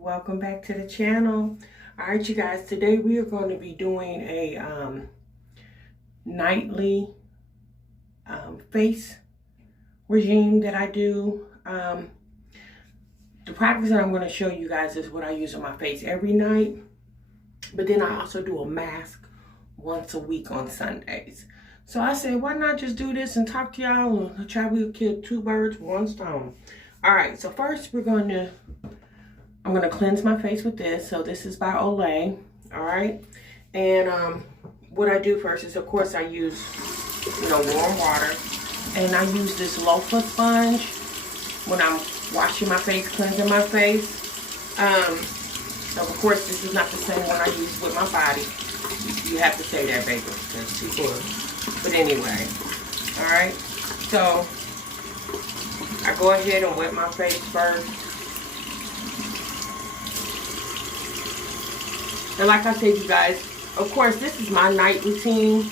Welcome back to the channel. All right, you guys, today we are going to be doing a nightly face regime that I do. The products that I'm going to show you guys is what I use on my face every night, but then I also do a mask once a week on Sundays. So I said, why not just do this and talk to y'all and try to kill two birds with one stone. All right, so first I'm going to cleanse my face with this. So this is by Olay, all right? And what I do first is, of course, I use, warm water. And I use this loofah sponge when I'm washing my face, cleansing my face. So, of course, this is not the same one I use with my body. You have to say that, baby, because people are... But anyway, all right? So, I go ahead and wet my face first. And like I said, you guys, of course, this is my night routine.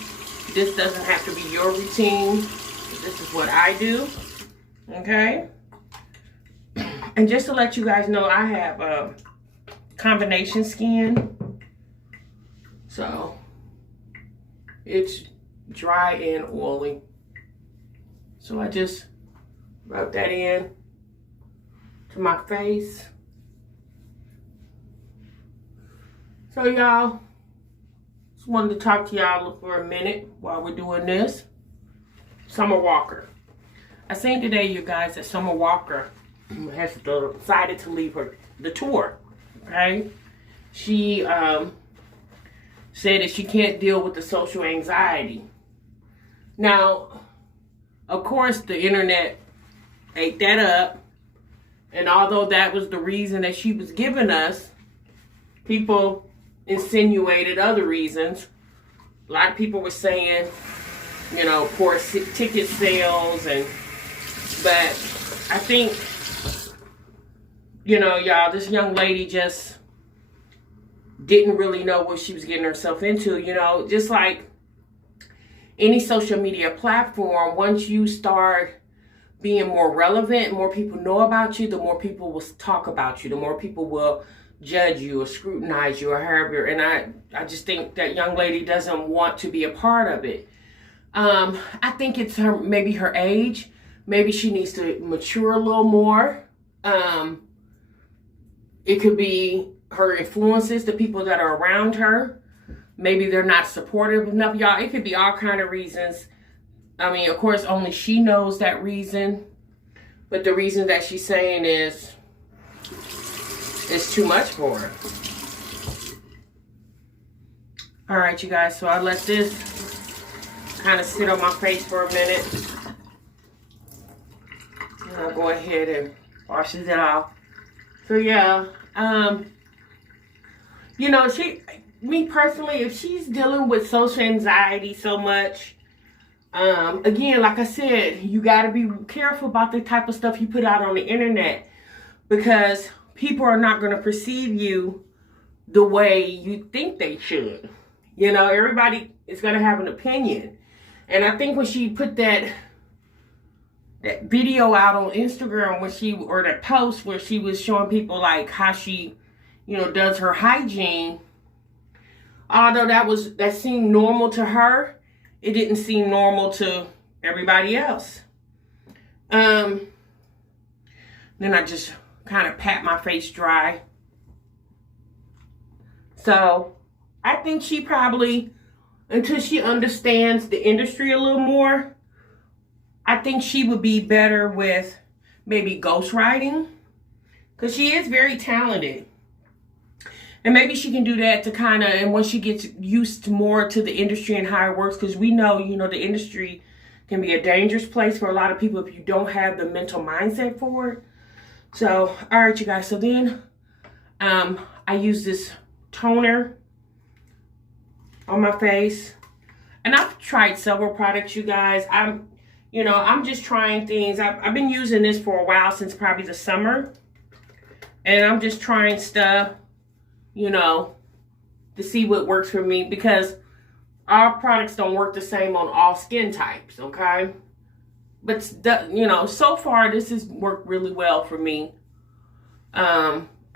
This doesn't have to be your routine. This is what I do, okay? And just to let you guys know, I have combination skin. So, it's dry and oily. So I just rub that in to my face. So y'all, just wanted to talk to y'all for a minute while we're doing this. Summer Walker. I seen today, you guys, that Summer Walker has decided to leave the tour, okay? She said that she can't deal with the social anxiety. Now, of course, the internet ate that up. And although that was the reason that she was giving us, people insinuated other reasons. A lot of people were saying, poor ticket sales, but I think, y'all, this young lady just didn't really know what she was getting herself into, just like any social media platform. Once you start being more relevant, more people know about you, the more people will talk about you, the more people will judge you or scrutinize you or however. And I just think that young lady doesn't want to be a part of it. I think it's maybe her age. Maybe she needs to mature a little more. It could be her influences, the people that are around her. Maybe they're not supportive enough. Y'all, it could be all kind of reasons. I mean, of course, only she knows that reason. But the reason that she's saying is it's too much for her. All right, you guys, so I let this kind of sit on my face for a minute. And I'll go ahead and wash it off. So yeah, me personally, if she's dealing with social anxiety so much, again, like I said, you got to be careful about the type of stuff you put out on the internet, because people are not going to perceive you the way you think they should. Everybody is going to have an opinion. And I think when she put that video out on Instagram, or that post where she was showing people like how she, does her hygiene, although that seemed normal to her, it didn't seem normal to everybody else. Then I just kind of pat my face dry. So I think she probably, until she understands the industry a little more, I think she would be better with maybe ghostwriting, because she is very talented. And maybe she can do that to kind of, and once she gets used more to the industry and how it works, because we know, the industry can be a dangerous place for a lot of people if you don't have the mental mindset for it. So, all right, you guys. So then, I use this toner on my face, and I've tried several products, you guys. I'm just trying things. I've been using this for a while, since probably the summer, and I'm just trying stuff, to see what works for me, because our products don't work the same on all skin types, okay? But, so far, this has worked really well for me.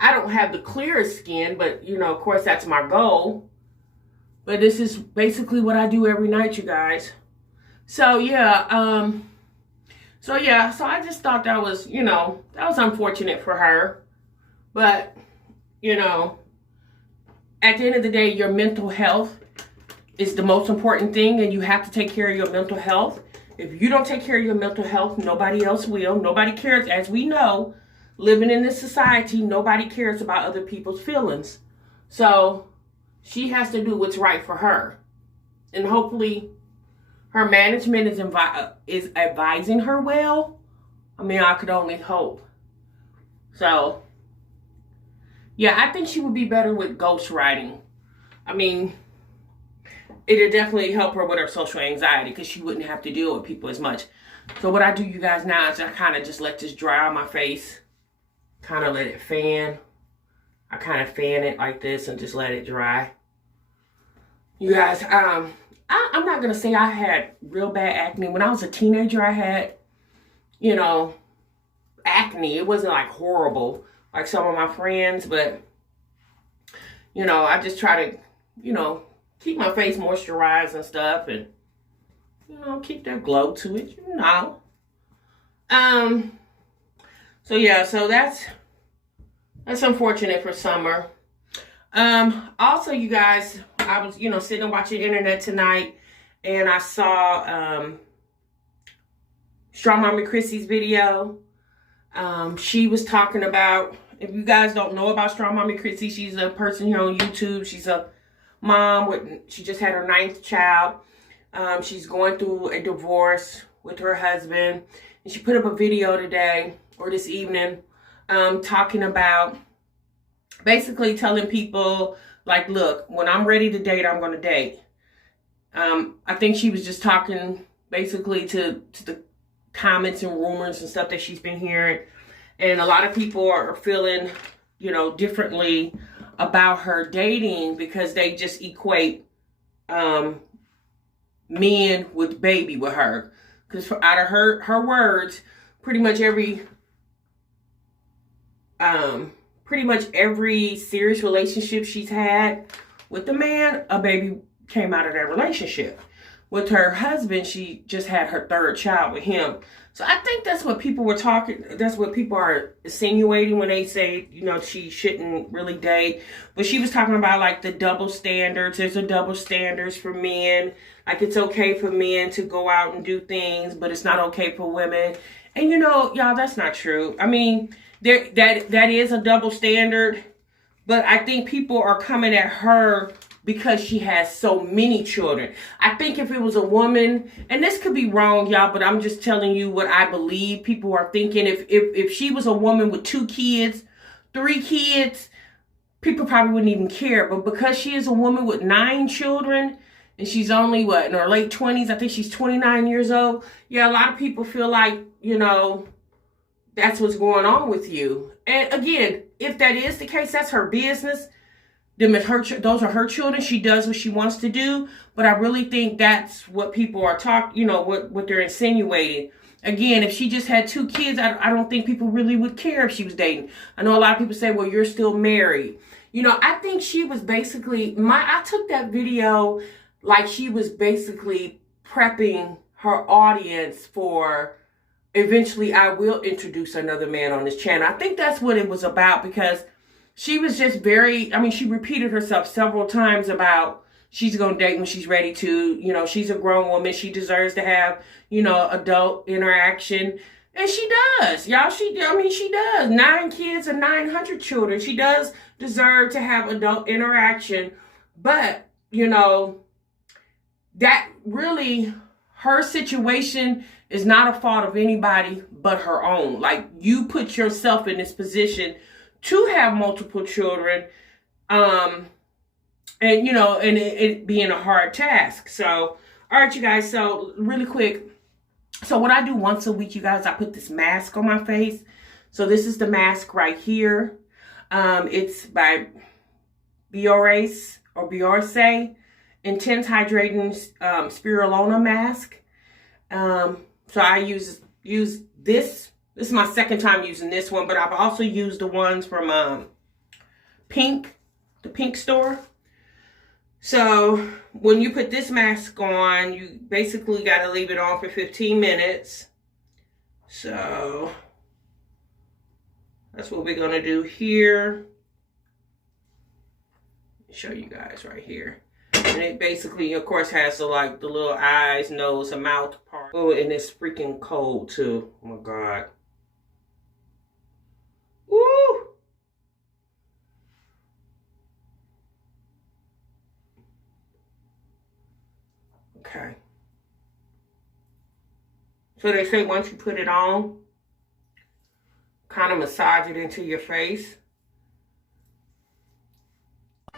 I don't have the clearest skin, but, you know, of course, that's my goal. But this is basically what I do every night, you guys. So, yeah, so I just thought that was, you know, that was unfortunate for her. But, you know, at the end of the day, your mental health is the most important thing, and you have to take care of your mental health. If you don't take care of your mental health, nobody else will. Nobody cares. As we know, living in this society, nobody cares about other people's feelings. So she has to do what's right for her. And hopefully her management is advising her well. I mean, I could only hope. So, yeah, I think she would be better with ghostwriting. I mean, it'd definitely help her with her social anxiety because she wouldn't have to deal with people as much. So what I do, you guys, now is I kind of just let this dry on my face. Kind of let it fan. I kind of fan it like this and just let it dry. You guys, I'm not going to say I had real bad acne. When I was a teenager, I had, you know, acne. It wasn't like horrible like some of my friends, but, you know, I just try to, you know, keep my face moisturized and stuff and, you know, keep that glow to it, you know. So, yeah, so that's unfortunate for Summer. Also, you guys, I was, you know, sitting and watching internet tonight, and I saw Strong Mommy Chrissy's video. She was talking about, if you guys don't know about Strong Mommy Chrissy, she's a person here on YouTube. She's a mom. She just had her 9th child. She's going through a divorce with her husband. And she put up a video today, or this evening, talking about basically telling people, like, look, when I'm ready to date, I'm going to date. I think she was just talking basically to the comments and rumors and stuff that she's been hearing. And a lot of people are feeling, you know, differently about her dating because they just equate men with baby with her. Because out of her words, pretty much every serious relationship she's had with the man, a baby came out of that relationship. With her husband, she just had her 3rd child with him. So I think that's what people are insinuating when they say, you know, she shouldn't really date. But she was talking about, like, the double standards. There's a double standards for men. Like, it's okay for men to go out and do things, but it's not okay for women. And, you know, y'all, that's not true. I mean, that is a double standard. But I think people are coming at her because she has so many children. I think if it was a woman, and this could be wrong, y'all, but I'm just telling you what I believe people are thinking. If she was a woman with 2 kids, 3 kids, people probably wouldn't even care. But because she is a woman with 9 children, and she's only, what, in her late 20s, I think she's 29 years old. Yeah, a lot of people feel like, you know, that's what's going on with you. And again, if that is the case, that's her business. Those are her children. She does what she wants to do. But I really think that's what people are what they're insinuating. Again, if she just had 2 kids, I don't think people really would care if she was dating. I know a lot of people say, well, you're still married. You know, I think she was basically, I took that video like she was basically prepping her audience for, eventually I will introduce another man on this channel. I think that's what it was about, because she was just she repeated herself several times about she's going to date when she's ready to. You know, she's a grown woman. She deserves to have, you know, adult interaction. And she does. Y'all, she does. 9 kids and 900 children. She does deserve to have adult interaction. But, you know, that really, her situation is not a fault of anybody but her own. Like, you put yourself in this position to have multiple children, and, you know, and it being a hard task. So, all right, you guys, so really quick. So what I do once a week, you guys, I put this mask on my face. So this is the mask right here. It's by Bioré or Bioré Intense Hydrating Spirulina Mask. So I use this. This is my second time using this one, but I've also used the ones from Pink, the Pink store. So when you put this mask on, you basically got to leave it on for 15 minutes. So that's what we're going to do here. Show you guys right here. And it basically, of course, has the little eyes, nose, and mouth part. Oh, and it's freaking cold too. Oh my God. Woo! Okay. So they say once you put it on, kind of massage it into your face.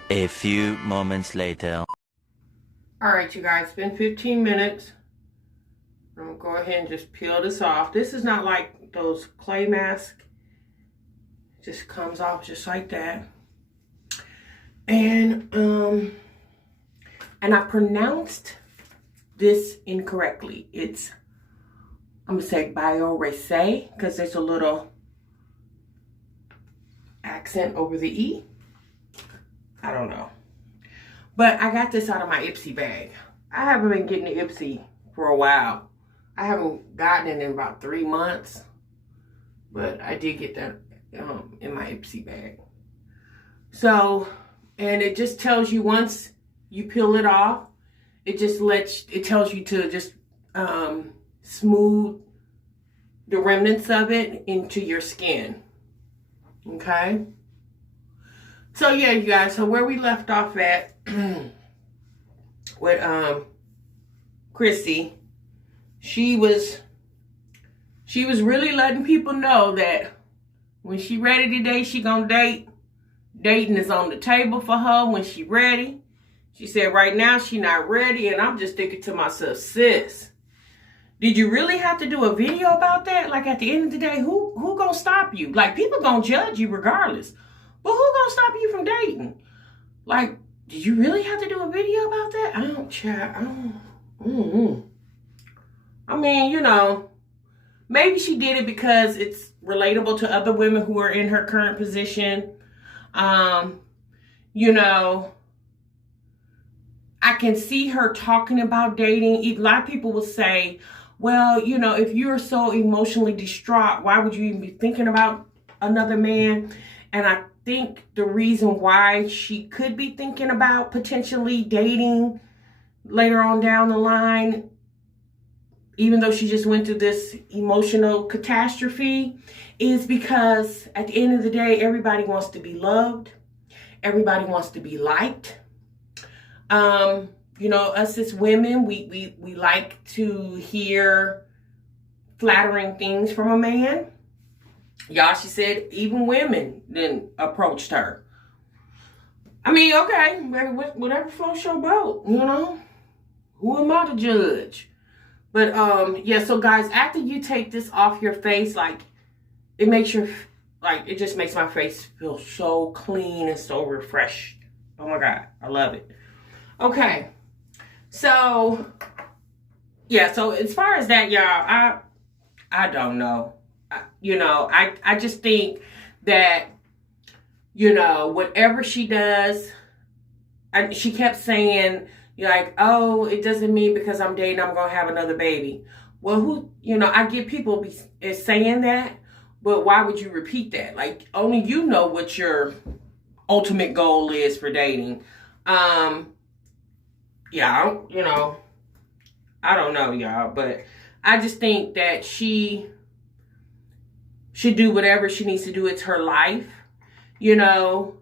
A few moments later. All right, you guys, it's been 15 minutes. I'm gonna go ahead and just peel this off. This is not like those clay masks. It just comes off just like that. And I pronounced this incorrectly. It's, I'm gonna say BioRese, because there's a little accent over the E. I don't know. But I got this out of my Ipsy bag. I haven't been getting the Ipsy for a while. I haven't gotten it in about 3 months. But I did get that in my Ipsy bag. So, and it just tells you once you peel it off, it tells you to just smooth the remnants of it into your skin. Okay? So yeah, you guys, so where we left off at with Chrissy, she was really letting people know that when she ready to date, she gonna date. Dating is on the table for her when she ready. She said right now she not ready, and I'm just thinking to myself, sis, did you really have to do a video about that? Like at the end of the day, who gonna stop you? Like people gonna judge you regardless. But who gonna stop you from dating? Like, did you really have to do a video about that? I mean, you know, maybe she did it because it's relatable to other women who are in her current position. You know, I can see her talking about dating. A lot of people will say, well, you know, if you're so emotionally distraught, why would you even be thinking about another man? And I think the reason why she could be thinking about potentially dating later on down the line, even though she just went through this emotional catastrophe, is because at the end of the day, everybody wants to be loved. Everybody wants to be liked. You know, us as women, we like to hear flattering things from a man. Y'all, she said even women then approached her. I mean, okay, whatever floats your boat, you know? Who am I to judge? But, yeah, so guys, after you take this off your face, like, it makes your, like, it just makes my face feel so clean and so refreshed. Oh, my God. I love it. Okay. So, yeah, so as far as that, y'all, I don't know. You know, I just think that, you know, whatever she does, she kept saying, like, oh, it doesn't mean because I'm dating, I'm going to have another baby. Well, who, you know, I get people saying that, but why would you repeat that? Like, only you know what your ultimate goal is for dating. Yeah, you know, I don't know, y'all, but I just think that she should do whatever she needs to do. It's her life. You know,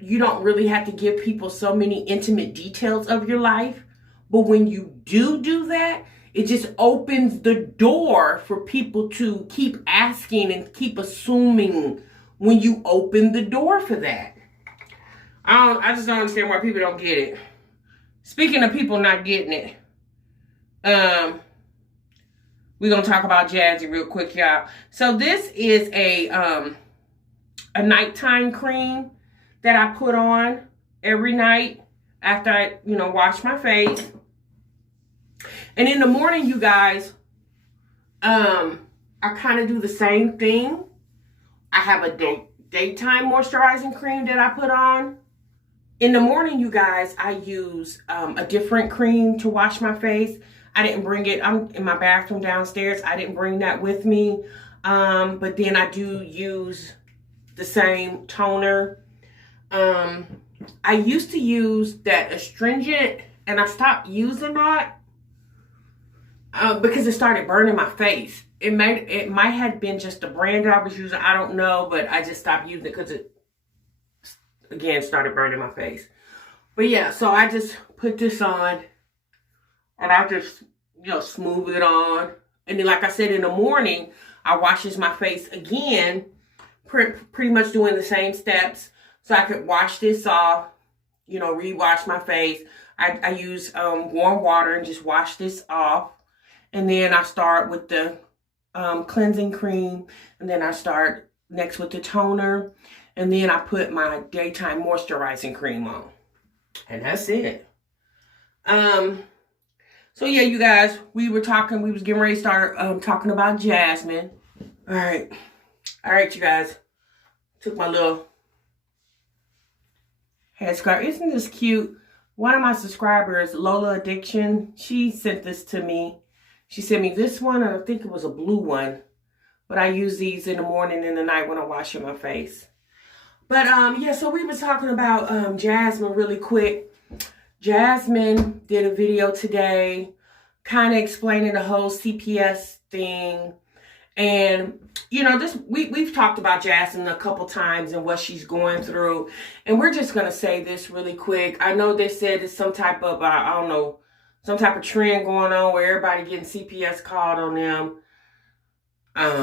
you don't really have to give people so many intimate details of your life. But when you do that, it just opens the door for people to keep asking and keep assuming when you open the door for that. I just don't understand why people don't get it. Speaking of people not getting it, we're going to talk about Jazzy real quick, y'all. So this is a nighttime cream that I put on every night after I, you know, wash my face. And in the morning, you guys, I kind of do the same thing. I have a daytime moisturizing cream that I put on. In the morning, you guys, I use a different cream to wash my face. I didn't bring it. I'm in my bathroom downstairs. I didn't bring that with me. But then I do use the same toner. I used to use that astringent, and I stopped using that because it started burning my face. It might have been just the brand that I was using. I don't know, but I just stopped using it because it, again, started burning my face. But yeah, so I just put this on, and I just, smooth it on. And then, like I said, in the morning, I washes my face again, pretty much doing the same steps. So I could wash this off, re-wash my face. I use warm water and just wash this off. And then I start with the cleansing cream. And then I start next with the toner. And then I put my daytime moisturizing cream on. And that's it. So yeah, you guys, we was getting ready to start talking about Jasmine. All right, you guys. Took my little headscarf. Isn't this cute? One of my subscribers, Lola Addiction, she sent this to me. She sent me this one, and I think it was a blue one. But I use these in the morning and the night when I'm washing my face. But yeah, so we were talking about Jasmine really quick. Jasmine did a video today, kind of explaining the whole CPS thing. And, we've talked about Jasmine a couple times and what she's going through. And we're just going to say this really quick. I know they said it's some type of, I don't know, some type of trend going on where everybody getting CPS called on them. I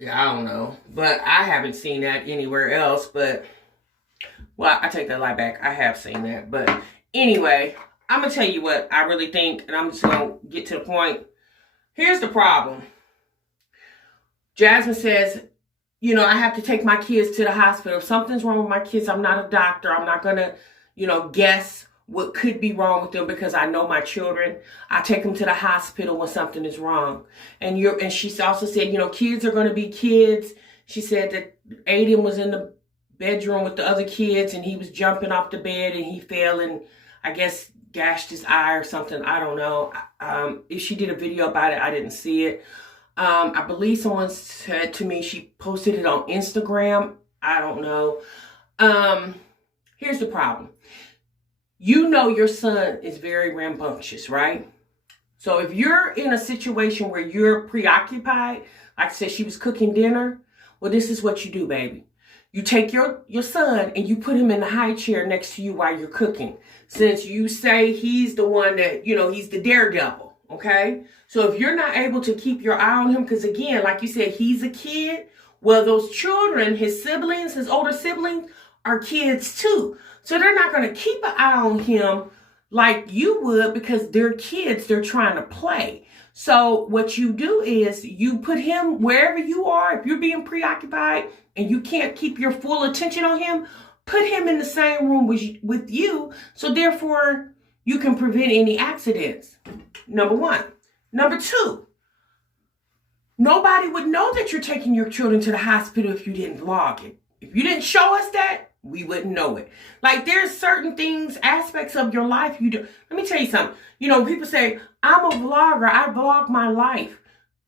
don't know. But I haven't seen that anywhere else. But, well, I take that lie back. I have seen that. But anyway, I'm going to tell you what I really think. And I'm just going to get to the point. Here's the problem. Jasmine says, I have to take my kids to the hospital. If something's wrong with my kids, I'm not a doctor. I'm not going to, guess what could be wrong with them because I know my children. I take them to the hospital when something is wrong. And she also said, kids are going to be kids. She said that Aiden was in the bedroom with the other kids and he was jumping off the bed and he fell and I guess gashed his eye or something. I don't know. If she did a video about it, I didn't see it. I believe someone said to me she posted it on Instagram. I don't know. Here's the problem. Your son is very rambunctious, right? So if you're in a situation where you're preoccupied, like I said, she was cooking dinner. Well, this is what you do, baby. You take your son and you put him in the high chair next to you while you're cooking. Since you say he's the one that, he's the daredevil. Okay, so if you're not able to keep your eye on him, because again, like you said, he's a kid. Well, those children, his siblings, his older siblings are kids too. So they're not going to keep an eye on him like you would because they're kids. They're trying to play. So what you do is you put him wherever you are. If you're being preoccupied and you can't keep your full attention on him, put him in the same room with you. So therefore, you can prevent any accidents. Number one. Number two, nobody would know that you're taking your children to the hospital if you didn't vlog it. If you didn't show us that, we wouldn't know it. Like there's certain things, aspects of your life you do. Let me tell you something. People say, I'm a vlogger. I vlog my life.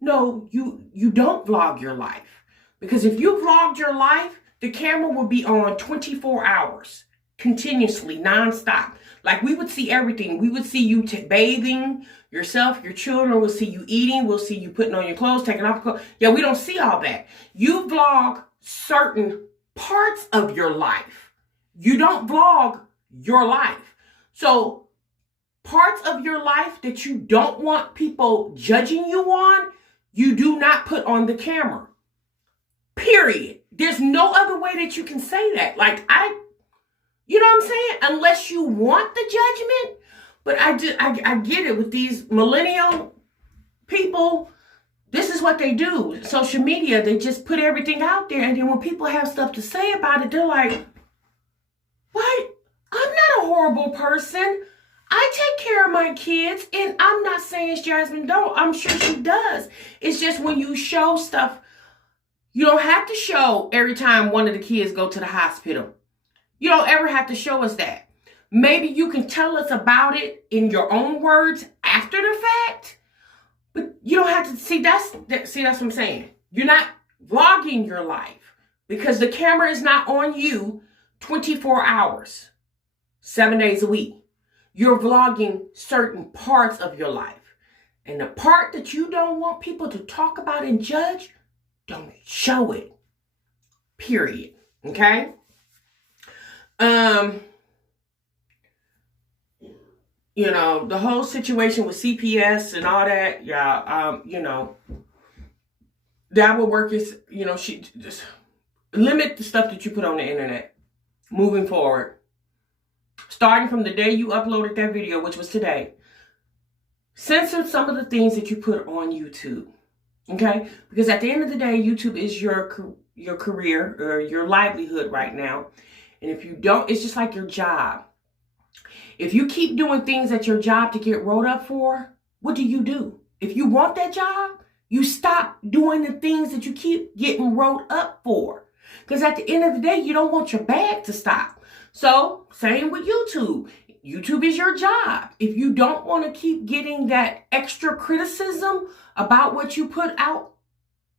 No, you don't vlog your life. Because if you vlogged your life, the camera will be on 24 hours. Continuously, nonstop. Like we would see everything. We would see you bathing yourself, your children. We'll see you eating. We'll see you putting on your clothes, taking off your clothes. Yeah, we don't see all that. You vlog certain parts of your life. You don't vlog your life. So parts of your life that you don't want people judging you on, you do not put on the camera. Period. There's no other way that you can say that. You know what I'm saying? Unless you want the judgment. But I get it with these millennial people. This is what they do. Social media, they just put everything out there. And then when people have stuff to say about it, they're like, what? I'm not a horrible person. I take care of my kids. And I'm not saying Jasmine don't. I'm sure she does. It's just when you show stuff, You don't have to show every time one of the kids go to the hospital. You don't ever have to show us that. Maybe you can tell us about it in your own words after the fact, but you don't have to see that's what I'm saying. You're not vlogging your life because the camera is not on you 24 hours, 7 days a week. You're vlogging certain parts of your life. And the part that you don't want people to talk about and judge, don't show it. Period. Okay? You know, the whole situation with CPS and all that, you know, that will work is, you know, she just limit the stuff that you put on the internet moving forward. Starting from the day you uploaded that video, which was today, censor some of the things that you put on YouTube, okay? Because at the end of the day, YouTube is your career or your livelihood right now. And if you don't, it's just like your job. If you keep doing things at your job to get wrote up for, what do? If you want that job, you stop doing the things that you keep getting wrote up for. Because at the end of the day, you don't want your bag to stop. So, same with YouTube. YouTube is your job. If you don't want to keep getting that extra criticism about what you put out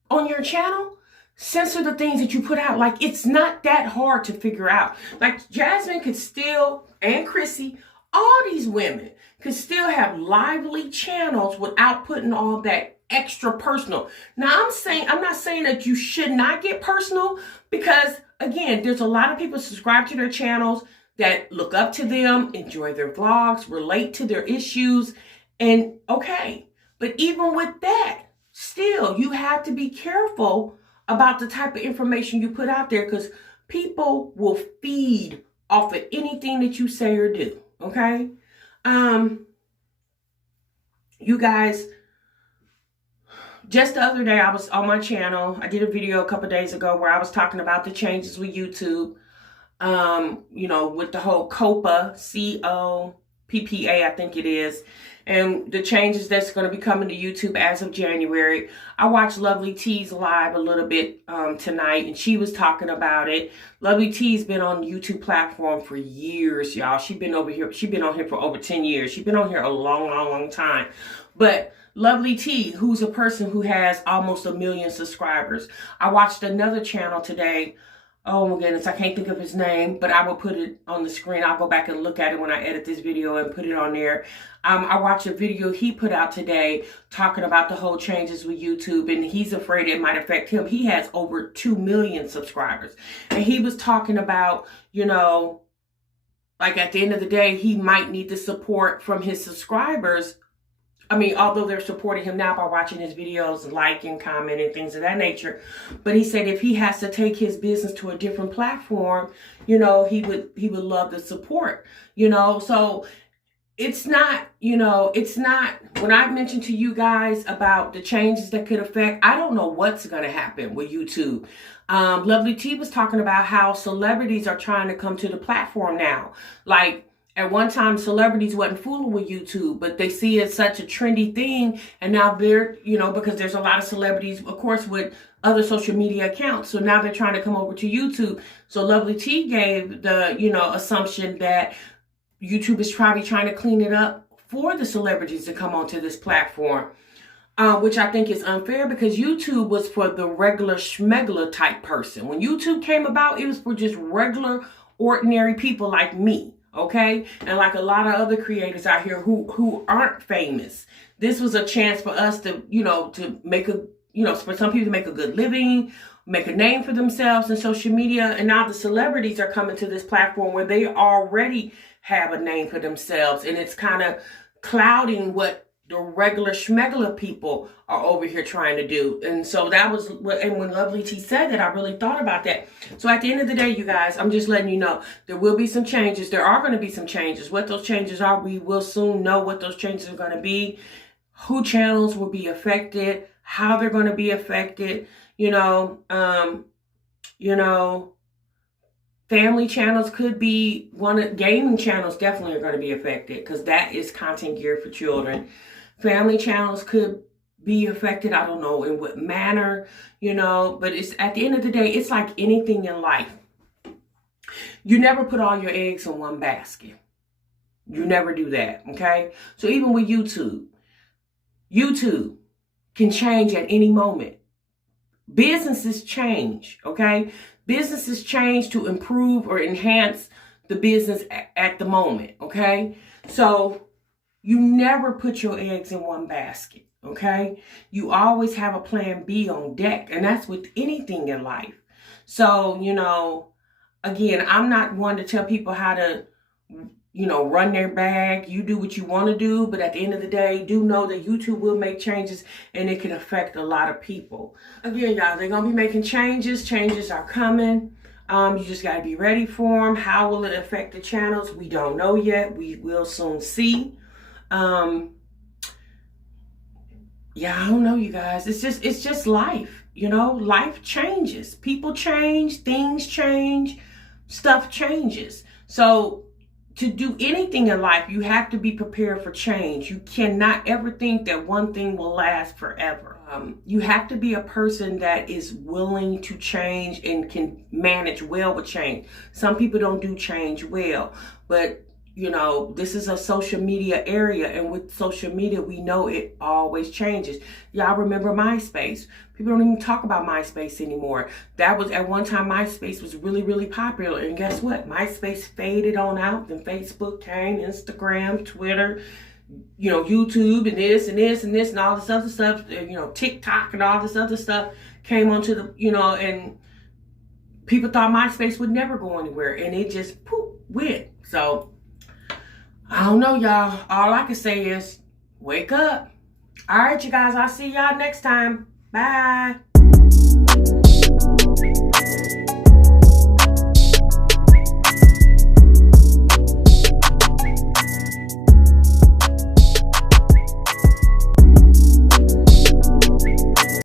on your channel, censor the things that you put out. Like, it's not that hard to figure out. Like, Jasmine could still, and Chrissy, all these women could still have lively channels without putting all that extra personal. Now, I'm not saying that you should not get personal, because again, there's a lot of people subscribe to their channels that look up to them, enjoy their vlogs, relate to their issues, and okay. But even with that, still, you have to be careful about the type of information you put out there, because people will feed off of anything that you say or do, okay? You guys, just the other day, I was on my channel. I did a video a couple days ago where I was talking about the changes with YouTube. You know, with the whole COPPA, C-O-P-P-A, I think it is, and the changes that's going to be coming to YouTube as of January. I watched Lovely T's live a little bit tonight, and she was talking about it. Lovely T's been on the YouTube platform for years, y'all. She's been on here for over 10 years. She's been on here a long time. But Lovely T, who's a person who has almost 1 million subscribers. I watched another channel today. Oh my goodness, I can't think of his name, but I will put it on the screen. I'll go back and look at it when I edit this video and put it on there. I watched a video he put out today talking about the whole changes with YouTube, and he's afraid it might affect him. He has over 2 million subscribers. And he was talking about, you know, like at the end of the day, he might need the support from his subscribers. I mean, although they're supporting him now by watching his videos, liking, commenting, things of that nature. But he said if he has to take his business to a different platform, you know, he would love the support, you know. So it's not, you know, it's not, when I mentioned to you guys about the changes that could affect, I don't know what's going to happen with YouTube. Lovely T was talking about how celebrities are trying to come to the platform now. Like, at one time, celebrities wasn't fooling with YouTube, but they see it as such a trendy thing. And now they're, you know, because there's a lot of celebrities, of course, with other social media accounts. So now they're trying to come over to YouTube. So Lovely T gave the, you know, assumption that YouTube is probably trying to clean it up for the celebrities to come onto this platform, which I think is unfair, because YouTube was for the regular schmegler type person. When YouTube came about, it was for just regular, ordinary people like me. Okay, and like a lot of other creators out here who aren't famous. This was a chance for us to, you know, to make a, you know, for some people to make a good living, make a name for themselves in social media. And now the celebrities are coming to this platform where they already have a name for themselves, and it's kind of clouding what the regular schmegler people are over here trying to do. And so that was what, and when Lovely T said that, I really thought about that. So at the end of the day, you guys, I'm just letting you know, there will be some changes. There are going to be some changes. What those changes are, we will soon know what those changes are going to be, who channels will be affected, how they're going to be affected, you know, family channels could be gaming channels definitely are going to be affected, because that is content geared for children. Family channels could be affected. I don't know in what manner, but it's at the end of the day, it's like anything in life. You never put all your eggs in one basket. You never do that, okay? So even with YouTube can change at any moment. Businesses change, okay? Businesses change to improve or enhance the business at the moment, okay? So you never put your eggs in one basket, okay? You always have a plan B on deck, and that's with anything in life. So, again, I'm not one to tell people how to, run their bag. You do what you want to do, but at the end of the day, do know that YouTube will make changes and it can affect a lot of people. Again, y'all, they're going to be making changes. Changes are coming. You just got to be ready for them. How will it affect the channels? We don't know yet. We will soon see. Yeah, I don't know, you guys. It's just life, life changes. People change, things change, stuff changes. So to do anything in life, you have to be prepared for change. You cannot ever think that one thing will last forever. You have to be a person that is willing to change and can manage well with change. Some people don't do change well, but this is a social media area, and with social media, we know it always changes. Y'all remember MySpace? People don't even talk about MySpace anymore. That was, at one time, MySpace was really, really popular, and guess what? MySpace faded on out, then Facebook came, Instagram, Twitter, YouTube, and this, and this, and this, and all this other stuff, TikTok, and all this other stuff came onto the, and people thought MySpace would never go anywhere, and it just poof, went. So I don't know, y'all. All I can say is wake up. All right, you guys. I'll see y'all next time. Bye.